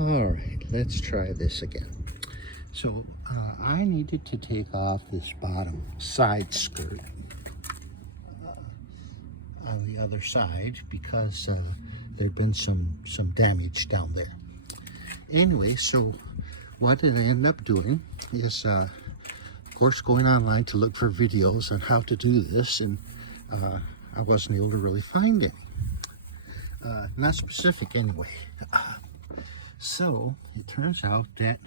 All right, let's try this again. So I needed to take off this bottom side skirt on the other side because there'd been some damage down there. Anyway, so what I ended up doing is, of course, going online to look for videos on how to do this, and I wasn't able to really find any. Not specific anyway. So it turns out that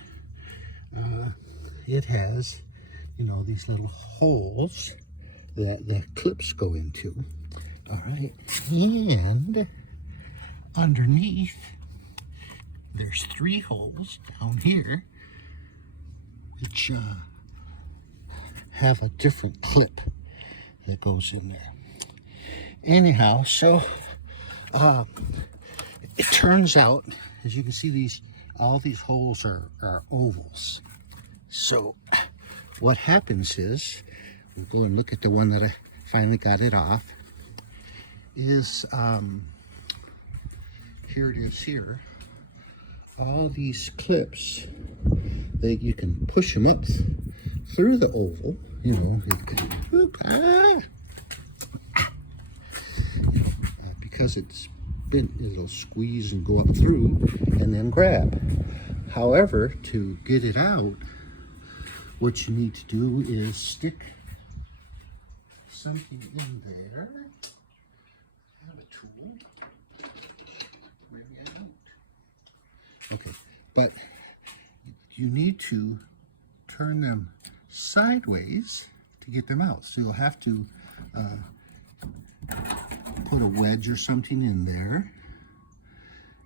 it has, these little holes that the clips go into. All right, and underneath there's 3 holes down here which have a different clip that goes in there. Anyhow, so it turns out, as you can see, all these holes are ovals. So what happens is, we'll go and look at the one that I finally got it off, is here it is here. All these clips, you can push them up through the oval, because it's bent, it'll squeeze and go up through and then grab. However, to get it out, what you need to do is stick something in there. I have a tool. Maybe I don't. Okay, but you need to turn them sideways to get them out. So you'll have to put a wedge or something in there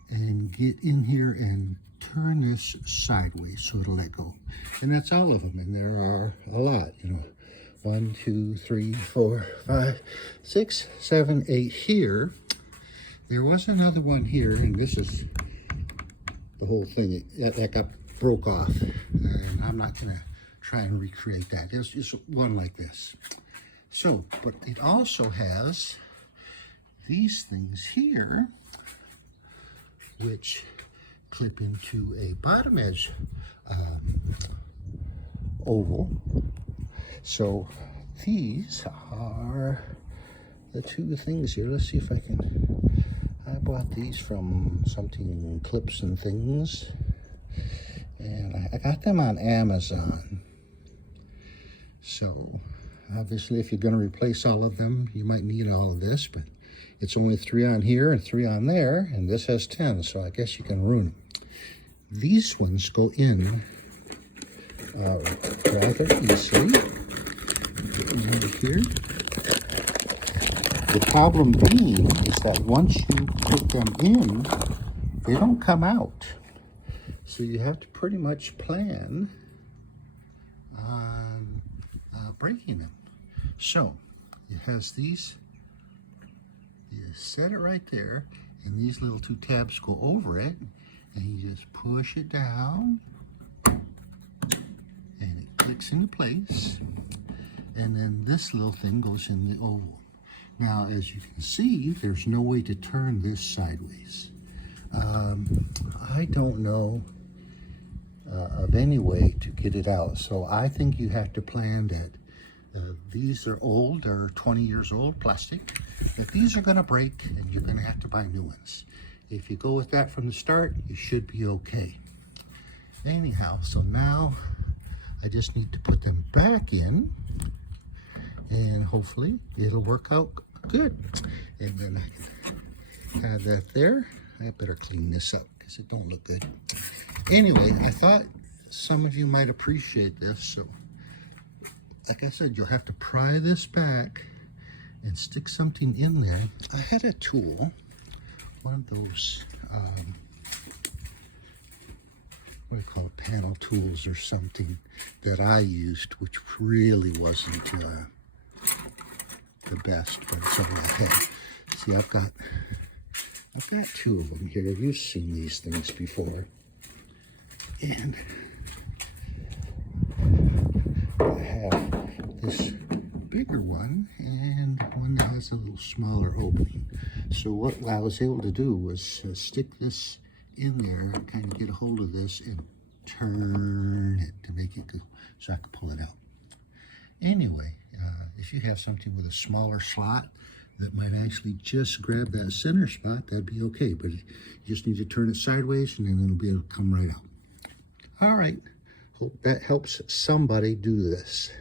and get in here and turn this sideways so it'll let go. And that's all of them, and there are a lot, 1, 2, 3, 4, 5, 6, 7, 8 here. There was another one here, and this is the whole thing that got broke off, and I'm not gonna try and recreate that. There's just one like this. So, but it also has these things here, which clip into a bottom edge oval. So these are the 2 things here. Let's see if I can. I bought these from something, Clips and Things, and I got them on Amazon. So obviously, if you're going to replace all of them, you might need all of this, but it's only 3 on here and 3 on there, and this has 10, so I guess you can ruin them. These ones go in rather easily. Get them over here. The problem being is that once you put them in, they don't come out. So you have to pretty much plan on breaking them. So it has these. You set it right there, and these little 2 tabs go over it, and you just push it down, and it clicks into place, and then this little thing goes in the oval. Now, as you can see, there's no way to turn this sideways. I don't know of any way to get it out, so I think you have to plan that these are old, they're 20 years old, plastic, that these are going to break and you're going to have to buy new ones. If you go with that from the start, you should be okay. Anyhow, so now I just need to put them back in, and hopefully it'll work out good. And then I can have that there. I better clean this up because it don't look good. Anyway, I thought some of you might appreciate this, so like I said, you'll have to pry this back and stick something in there. I had a tool, one of those, what do you call it, panel tools or something that I used, which really wasn't the best, but it's all I had. See, I've got 2 of them here. You've seen these things before. And I have this bigger one and one that has a little smaller opening. So what I was able to do was stick this in there, kind of get a hold of this and turn it to make it go so I can pull it out. Anyway, if you have something with a smaller slot that might actually just grab that center spot, that'd be okay. But you just need to turn it sideways and then it'll be able to come right out. All right, hope that helps somebody do this.